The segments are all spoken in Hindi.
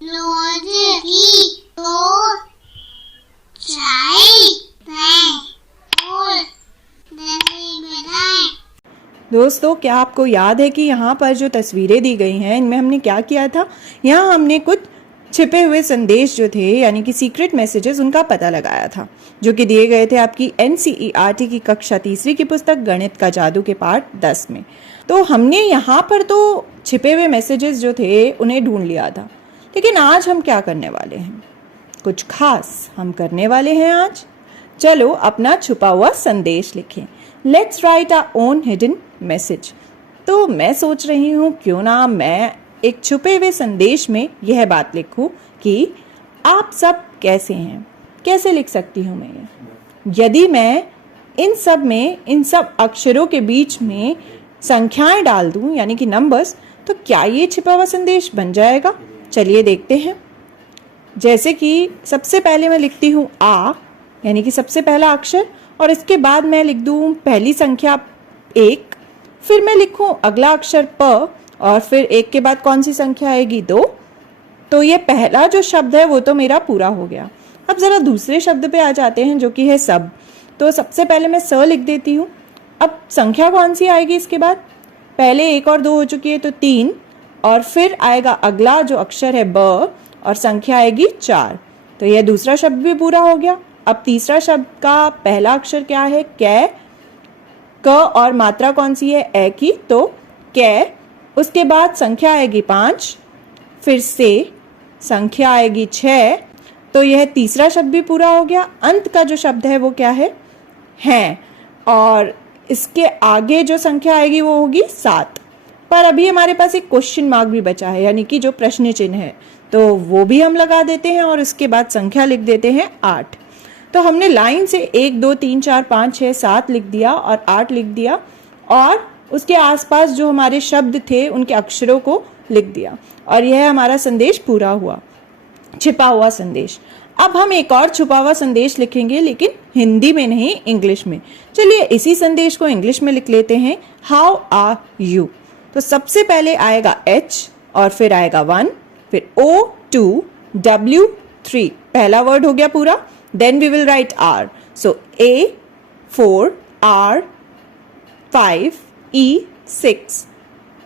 दोस्तों, क्या आपको याद है कि यहाँ पर जो तस्वीरें दी गई हैं इनमें हमने क्या किया था? यहाँ हमने कुछ छिपे हुए संदेश जो थे यानी कि सीक्रेट मैसेजेस उनका पता लगाया था, जो कि दिए गए थे आपकी NCERT की कक्षा 3 की पुस्तक गणित का जादू के पाठ 10 में। तो हमने यहाँ पर तो छिपे हुए मैसेजेस जो थे उन्हें ढूंढ लिया था, लेकिन आज हम क्या करने वाले हैं? कुछ खास हम करने वाले हैं आज। चलो अपना छुपा हुआ संदेश लिखें। Let's write our own hidden message. तो मैं सोच रही हूँ क्यों ना मैं एक छुपे हुए संदेश में यह बात लिखूं कि आप सब कैसे हैं। कैसे लिख सकती हूँ मैं ये? यदि मैं इन सब अक्षरों के बीच में संख्याएं डाल दूं यानी कि नंबर्स, तो क्या ये छिपा हुआ संदेश बन जाएगा? चलिए देखते हैं। जैसे कि सबसे पहले मैं लिखती हूँ आ यानी कि सबसे पहला अक्षर, और इसके बाद मैं लिख दूँ पहली संख्या 1, फिर मैं लिखूँ अगला अक्षर प, और फिर 1 के बाद कौन सी संख्या आएगी? 2। तो ये पहला जो शब्द है वो तो मेरा पूरा हो गया। अब जरा दूसरे शब्द पे आ जाते हैं जो कि है सब। तो सबसे पहले मैं स लिख देती हूँ। अब संख्या कौन सी आएगी इसके बाद? पहले 1 और 2 हो चुकी है तो 3, और फिर आएगा अगला जो अक्षर है ब, और संख्या आएगी 4। तो यह दूसरा शब्द भी पूरा हो गया। अब तीसरा शब्द का पहला अक्षर क्या है? कै। क और मात्रा कौन सी है? ए की, तो कै। उसके बाद संख्या आएगी 5, फिर से संख्या आएगी 6, तो यह तीसरा शब्द भी पूरा हो गया। अंत का जो शब्द है वो क्या है? हैं। और इसके आगे जो संख्या आएगी वो होगी 7। पर अभी हमारे पास एक क्वेश्चन मार्क भी बचा है यानी कि जो प्रश्न चिन्ह है, तो वो भी हम लगा देते हैं और उसके बाद संख्या लिख देते हैं 8। तो हमने लाइन से 1 2 3 4 5 6 7 लिख दिया और 8 लिख दिया, और उसके आसपास जो हमारे शब्द थे उनके अक्षरों को लिख दिया, और यह हमारा संदेश पूरा हुआ, छिपा हुआ संदेश। अब हम एक और छुपा हुआ संदेश लिखेंगे, लेकिन हिंदी में नहीं, इंग्लिश में। चलिए इसी संदेश को इंग्लिश में लिख लेते हैं। How are you. तो सबसे पहले आएगा H, और फिर आएगा 1, फिर O 2, W 3, पहला वर्ड हो गया पूरा। Then we will write R, so A 4, R 5, E 6.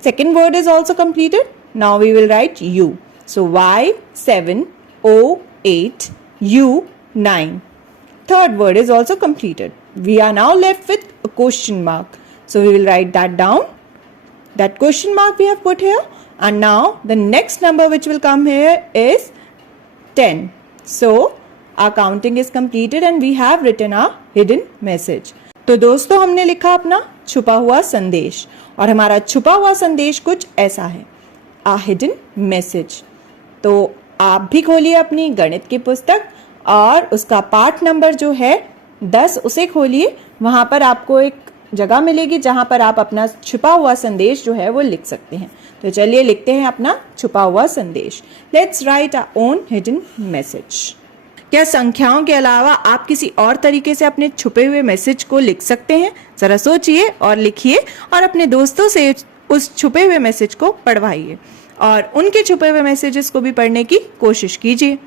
Second word is also completed. Now we will write U. So Y 7, O 8, U 9. Third word is also completed. We are now left with a question mark. So we will write that down. That question mark we have put here. And now the next number which will come here is 10. So our counting is completed and we have written our hidden message. तो दोस्तों हमने लिखा अपना छुपा हुआ संदेश, और हमारा छुपा हुआ संदेश कुछ ऐसा है, आ हिडन मैसेज। तो आप भी खोलिए अपनी गणित की पुस्तक और उसका पाठ नंबर जो है 10 उसे खोलिए। वहां पर आपको एक जगह मिलेगी जहां पर आप अपना छुपा हुआ संदेश जो है वो लिख सकते हैं। तो चलिए लिखते हैं अपना छुपा हुआ संदेश। Let's write our own hidden message. क्या संख्याओं के अलावा आप किसी और तरीके से अपने छुपे हुए मैसेज को लिख सकते हैं? जरा सोचिए और लिखिए, और अपने दोस्तों से उस छुपे हुए मैसेज को पढ़वाइए और उनके छुपे हुए मैसेजेस को भी पढ़ने की कोशिश कीजिए।